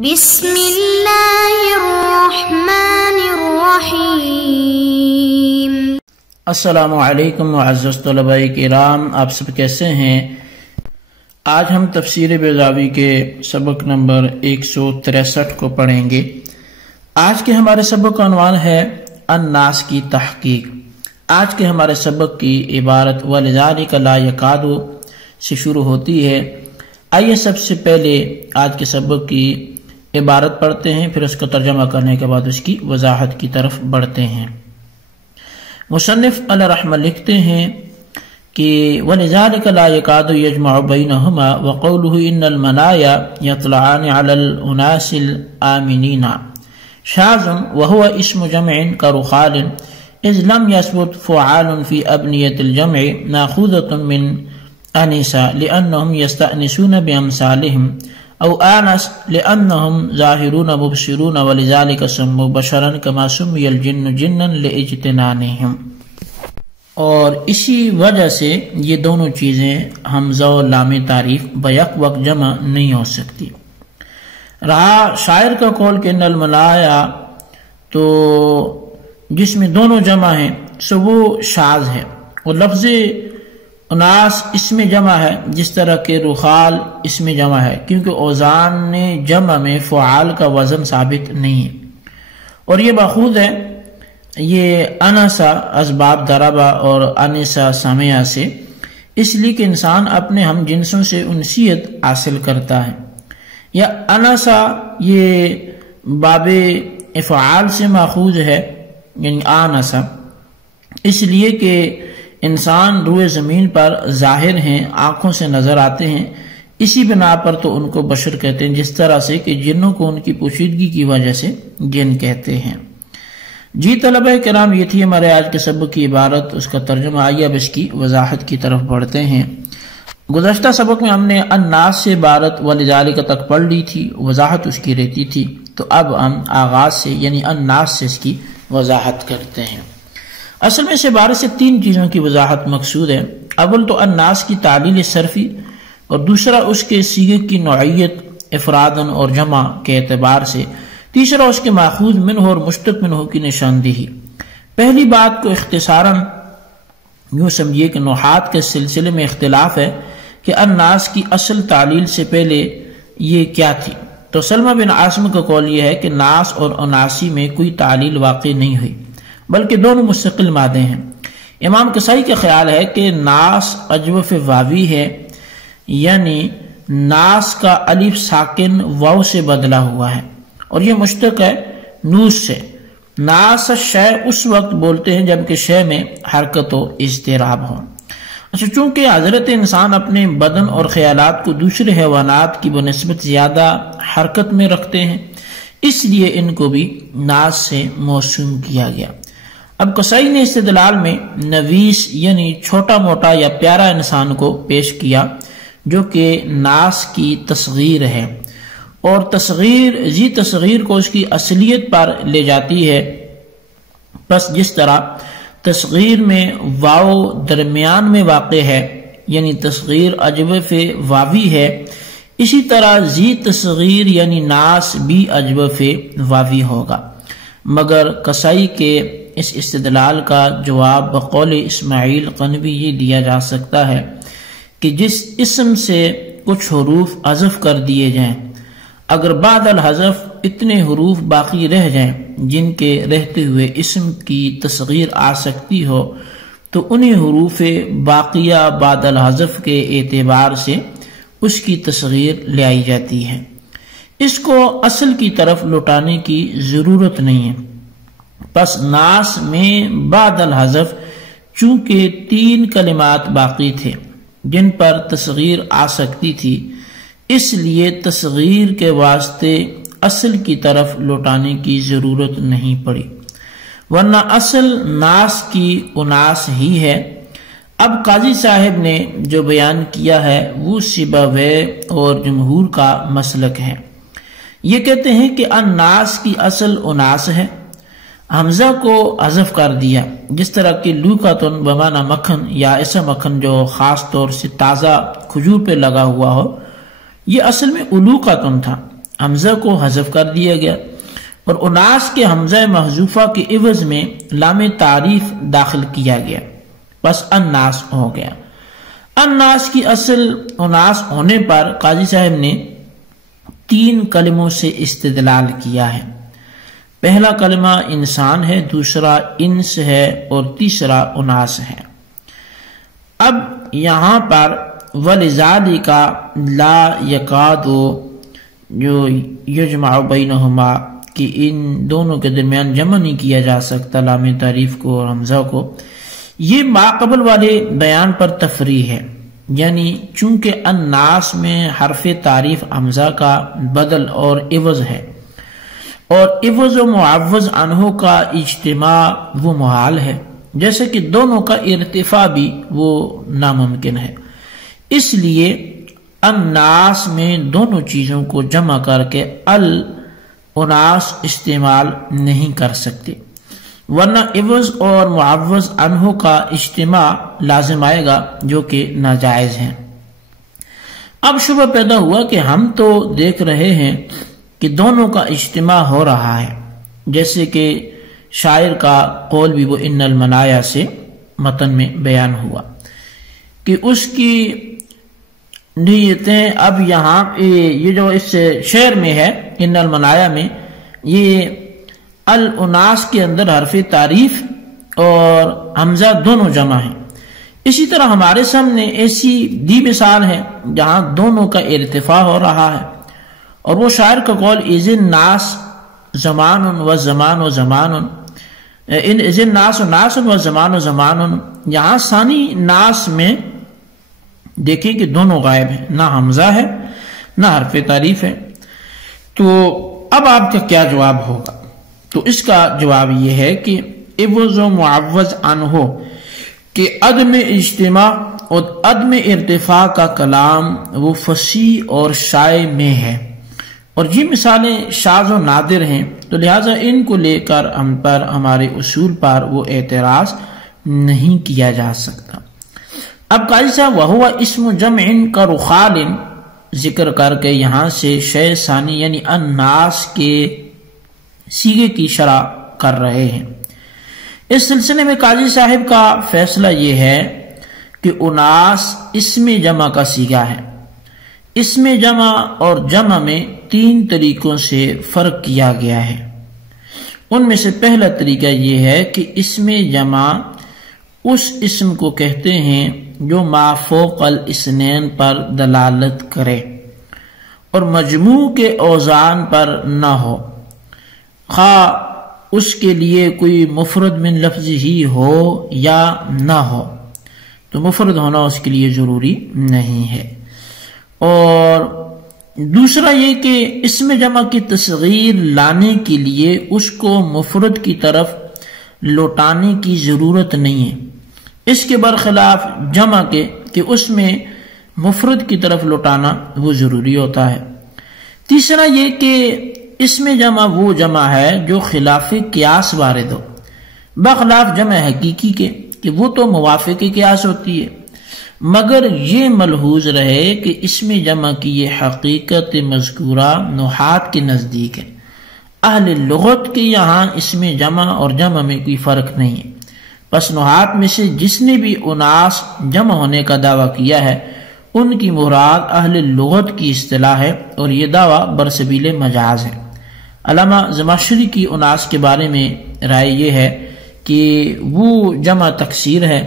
بسم اللہ الرحمن الرحیم۔ السلام علیکم معزز طلباء کرام، آپ سب کیسے ہیں؟ آج ہم تفسیر بیضاوی کے سبق نمبر 163 کو پڑھیں گے۔ آج کے ہمارے سبق کا عنوان ہے الناس کی تحقیق۔ آج کے ہمارے سبق کی عبارت وَلِذَلِكَ لَا يَكَادُ سے شروع ہوتی ہے۔ آئیے سب سے پہلے آج کے سبق کی عبارت پڑھتے ہیں، پھر اس کو ترجمہ کرنے کے بعد اس کی وضاحت کی طرف بڑھتے ہیں۔ مصنف علیہ رحمہ لکھتے ہیں کہ وَلِذَلِكَ لَا يَكَادُ يَجْمَعُ بَيْنَهُمَا وَقَوْلُهُ إِنَّ الْمَنَايَا يَطْلَعَانِ عَلَى الْأُنَاسِ الْآمِنِينَ شاذٌ وَهُوَ اسم جمع كرخال إذ لم يثبت فعال في أبنية الجمع مأخوذة من أنس لأنهم يستأنسون بأمثالهم أو آنس لأنهم ظاهرون مبصرون ولذلك سموا بشرا كما سمي الجن جنا لاجتنانهم۔ اور اسی وجہ سے یہ دونوں چیزیں حمزہ و لام تعریف بیک وقت جمع نہیں ہو سکتی۔ رہا شاعر کا قول کہ ان الملایا، تو جس میں دونوں جمع ہیں سو وہ شاذ ہے، اور لفظ اناس اس میں جمع ہے جس طرح کہ رخال اس میں جمع ہے، کیونکہ اوزان جمع میں فعال کا وزن ثابت نہیں ہے۔ اور یہ ماخوذ ہے یہ انسا اسباب دربا اور انسا سمیا سے، اس لیے کہ انسان اپنے ہم جنسوں سے انسیت حاصل کرتا ہے۔ یا انسا یہ باب افعال سے ماخوذ ہے، یعنی آنسا، اس لیے کہ انسان روئے زمین پر ظاہر ہیں، آنکھوں سے نظر آتے ہیں، اسی بنا پر تو ان کو بشر کہتے ہیں، جس طرح سے کہ جنوں کو ان کی پوشیدگی کی وجہ سے جن کہتے ہیں۔ جی طلبہ کرام، یہ تھی ہمارے آج کے سبق کی عبارت، اس کا ترجمہ۔ آئیے اب اس کی وضاحت کی طرف بڑھتے ہیں۔ گزشتہ سبق میں ہم نے الناس سے عبارت وَلِذَلِكَ تک پڑھ لی تھی، وضاحت اس کی رہتی تھی، تو اب ہم آغاز سے یعنی الناس سے اس کی وضاحت کرتے ہیں۔ اصل میں اس عبارت سے تین چیزوں کی وضاحت مقصود ہے۔ اول تو الناس کی تعلیل صرفی، اور دوسرا اس کے صیغے کی نوعیت افرادن اور جمع کے اعتبار سے، تیسرا اس کے ماخوذ منہ اور مشتق منہ کی نشاندہی۔ پہلی بات کو اختصاراً یوں سمجھیے کہ نحات کے سلسلے میں اختلاف ہے کہ الناس کی اصل تعلیل سے پہلے یہ کیا تھی۔ تو سلمہ بن عاصم کا قول یہ ہے کہ ناس اور اناسی میں کوئی تعلیل واقع نہیں ہوئی، بلکہ دونوں مستقل مادے ہیں۔ امام کسائی کا خیال ہے کہ ناس اجوف واوی ہے، یعنی ناس کا الف ساکن واو سے بدلا ہوا ہے، اور یہ مشتق ہے نوس سے۔ ناس شے اس وقت بولتے ہیں جبکہ شے میں حرکت و اضطراب ہو۔ اچھا، چونکہ حضرت انسان اپنے بدن اور خیالات کو دوسرے حیوانات کی بنسبت زیادہ حرکت میں رکھتے ہیں، اس لیے ان کو بھی ناس سے موسوم کیا گیا۔ اب کسائی نے استدلال میں نویس یعنی چھوٹا موٹا یا پیارا انسان کو پیش کیا، جو کہ ناس کی تصغیر ہے، اور تصغیر کو اس کی اصلیت پر لے جاتی ہے۔ پس جس طرح تصغیر میں واو درمیان میں واقع ہے، یعنی تصغیر اجوف واوی ہے، اسی طرح تصغیر یعنی ناس بھی اجوف واوی ہوگا۔ مگر کسائی کے اس استدلال کا جواب بقول اسماعیل قنوی یہ دیا جا سکتا ہے کہ جس اسم سے کچھ حروف حذف کر دیے جائیں، اگر بعد الحذف اتنے حروف باقی رہ جائیں جن کے رہتے ہوئے اسم کی تصغیر آ سکتی ہو، تو انہیں حروف باقیہ بعد الحذف کے اعتبار سے اس کی تصغیر لے آئی جاتی ہے۔ اس کو اصل کی طرف لوٹانے کی ضرورت نہیں ہے۔ پس ناس میں بعد الحذف چونکہ 3 کلمات باقی تھے جن پر تصغیر آ سکتی تھی، اس لیے تصغیر کے واسطے اصل کی طرف لوٹانے کی ضرورت نہیں پڑی، ورنہ اصل ناس کی اناس ہی ہے۔ اب قاضی صاحب نے جو بیان کیا ہے وہ سیبویہ اور جمہور کا مسلک ہے۔ یہ کہتے ہیں کہ الناس کی اصل اناس ہے، حمزہ کو حذف کر دیا، جس طرح کہ لوکاتن بمانا مکھن یا ایسا مکھن جو خاص طور سے تازہ کھجور پہ لگا ہوا ہو، یہ اصل میں الوکاتن تھا، حمزہ کو حذف کر دیا گیا اور اناس کے حمزہ محذوفہ کے عوض میں لام تعریف داخل کیا گیا، بس الناس ہو گیا۔ الناس کی اصل اناس ہونے پر قاضی صاحب نے 3 کلموں سے استدلال کیا ہے۔ پہلا کلمہ انسان ہے، دوسرا انس ہے اور تیسرا اناس ہے۔ اب یہاں پر وَلِذَالِكَ لا یکاد جو یجمع بینہما کہ ان دونوں کے درمیان جمع نہیں کیا جا سکتا لام تعریف کو اور حمزہ کو، یہ ماقبل والے بیان پر تفریح ہے، یعنی چونکہ الناس میں حرف تعریف حمزہ کا بدل اور عوض ہے، اور عوض و معوض عنہ کا اجتماع وہ محال ہے، جیسے کہ دونوں کا ارتفاع بھی وہ ناممکن ہے، اس لیے الناس میں دونوں چیزوں کو جمع کر کے الاناس استعمال نہیں کر سکتے، ورنہ عوض اور معوض عنہ کا اجتماع لازم آئے گا جو کہ ناجائز ہے۔ اب شبہ پیدا ہوا کہ ہم تو دیکھ رہے ہیں کہ دونوں کا اجتماع ہو رہا ہے، جیسے کہ شاعر کا قول بھی وہ ان المنایا سے متن میں بیان ہوا کہ اس کی نیتیں اب یہاں یہ جو اس شعر میں ہے ان المنایا میں، یہ الاناس کے اندر حرف تعریف اور حمزہ دونوں جمع ہیں۔ اسی طرح ہمارے سامنے ایسی دی مثال ہے جہاں دونوں کا ارتفاع ہو رہا ہے، اور وہ شاعر کا قول اذ الناس زمان و زمان و زمان، اذ الناس ناس و زمان و زمان، یہاں ثانی ناس میں دیکھیں کہ دونوں غائب ہیں، نہ حمزہ ہے نہ حرف تعریف ہے۔ تو اب آپ کا کیا جواب ہوگا؟ تو اس کا جواب یہ ہے کہ عوض و معوض عنہ کہ عدم اجتماع اور عدم ارتفاع کا کلام وہ فصیح اور شائع میں ہے، اور یہ مثالیں شاذ و نادر ہیں، تو لہٰذا ان کو لے کر ہم پر ہمارے اصول پر وہ اعتراض نہیں کیا جا سکتا۔ اب قاضی صاحب وَهُوَ اسم جمع كرخال ذکر کر کے یہاں سے شے ثانی یعنی الناس کے سیغے کی شرح کر رہے ہیں۔ اس سلسلے میں قاضی صاحب کا فیصلہ یہ ہے کہ اناس اسم جمع کا سیغہ ہے۔ اسم جمع اور جمع میں 3 طریقوں سے فرق کیا گیا ہے۔ ان میں سے پہلا طریقہ یہ ہے کہ اسم جمع اس اسم کو کہتے ہیں جو ما فوق الاثنین پر دلالت کرے اور مجموع کے اوزان پر نہ ہو، خواہ اس کے لیے کوئی مفرد من لفظ ہی ہو یا نہ ہو، تو مفرد ہونا اس کے لیے ضروری نہیں ہے۔ اور دوسرا یہ کہ اسم جمع کی تصغیر لانے کے لیے اس کو مفرد کی طرف لوٹانے کی ضرورت نہیں ہے، اس کے برخلاف جمع کے کہ اس میں مفرد کی طرف لوٹانا وہ ضروری ہوتا ہے۔ تیسرا یہ کہ اسم جمع وہ جمع ہے جو خلاف قیاس وارد ہو، بخلاف جمع حقیقی کے کہ وہ تو موافق قیاس ہوتی ہے، مگر یہ ملحوظ رہے کہ اسم جمع کی یہ حقیقت مذکورہ نحات کے نزدیک ہے، اہل لغت کے یہاں اسم جمع اور جمع میں کوئی فرق نہیں ہے، پس نحات میں سے جس نے بھی اناس جمع ہونے کا دعویٰ کیا ہے ان کی مراد اہل لغت کی اصطلاح ہے، اور یہ دعویٰ برسبیل مجاز ہے۔ علامہ زمخشری کی اناس کے بارے میں رائے یہ ہے کہ وہ جمع تکسیر ہے،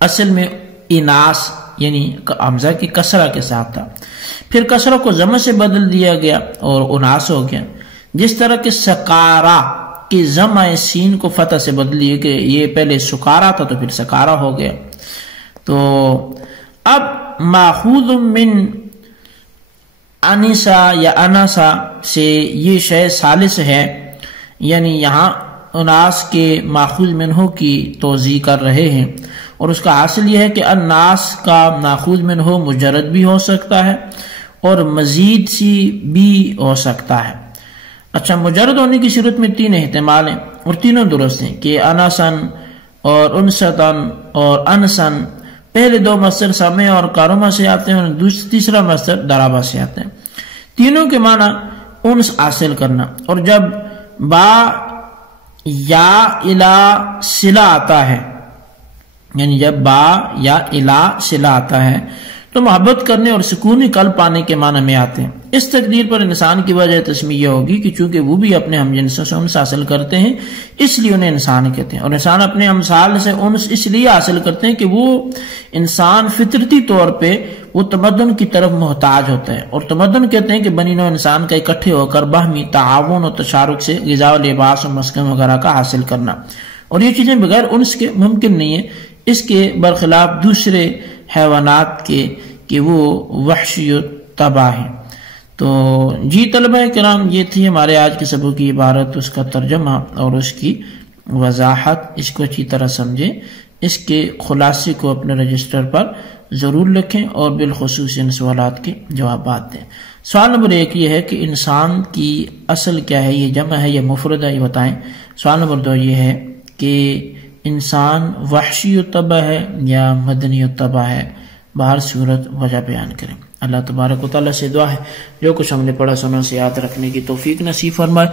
اصل میں اناس یعنی حمزہ کی کسرہ کے ساتھ تھا، پھر کسرہ کو ضمہ سے بدل دیا گیا اور اناس ہو گیا، جس طرح کہ سکارا کہ ضمہ سین کو فتح سے بدلیے کہ یہ پہلے سکارا تھا تو پھر سکارا ہو گیا۔ تو اب ماخوذ من انسا یا انسا سے یہ شے ثالث ہے، یعنی یہاں اناس کے ماخوذ منہ کی توضیح کر رہے ہیں، اور اس کا حاصل یہ ہے کہ الناس کا ماخوذ منہ مجرد بھی ہو سکتا ہے اور مزید سی بھی ہو سکتا ہے۔ اچھا، مجرد ہونے کی صورت میں 3 احتمال ہیں اور تینوں درست ہیں کہ انسن اور انستن اور انسن، پہلے 2 مصدر سمع اور کارما سے آتے ہیں اور تیسرا مصدر درابا سے آتے ہیں۔ تینوں کے معنی انس حاصل کرنا. اور جب با یا الا صلہ آتا ہے، یعنی جب با یا الا صلہ آتا ہے تو محبت کرنے اور سکونی قلب پانے کے معنی میں آتے ہیں. اس تقدیر پر انسان کی وجہ تسمیہ ہوگی کہ چونکہ وہ بھی اپنے ہم جنسوں سے انس حاصل کرتے ہیں اس لیے انہیں انسان کہتے ہیں. اور انسان اپنے امثال سے انس اس لیے حاصل کرتے ہیں کہ وہ انسان فطرتی طور پہ وہ تمدن کی طرف محتاج ہوتا ہے. اور تمدن کہتے ہیں کہ بنی نوع انسان کا اکٹھے ہو کر باہمی تعاون اور تشارک سے غذا و لباس اور مسکن وغیرہ کا حاصل کرنا. اور یہ چیزیں بغیر انس کے ممکن نہیں ہے، اس کے برخلاف دوسرے حیوانات کے کہ وہ وحشی و تباہ ہیں. تو جی طلبہ کرام، یہ تھی ہمارے آج کے سبق کی عبارت، اس کا ترجمہ اور اس کی وضاحت. اس کو اچھی طرح سمجھیں، اس کے خلاصے کو اپنے رجسٹر پر ضرور لکھیں اور بالخصوص ان سوالات کے جوابات دیں. سوال نمبر 1 یہ ہے کہ انسان کی اصل کیا ہے، یہ جمع ہے یا مفرد ہے، یہ بتائیں. سوال نمبر 2 یہ ہے کہ انسان وحشی و طبع ہے یا مدنی و طبع ہے، باہر صورت وجہ بیان کریں. اللہ تبارک و تعالیٰ سے دعا ہے جو کچھ ہم نے پڑھا سنا سے یاد رکھنے کی توفیق نصیب فرمائے.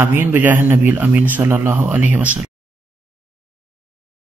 آمین بجاہ نبی الامین صلی اللہ علیہ وسلم.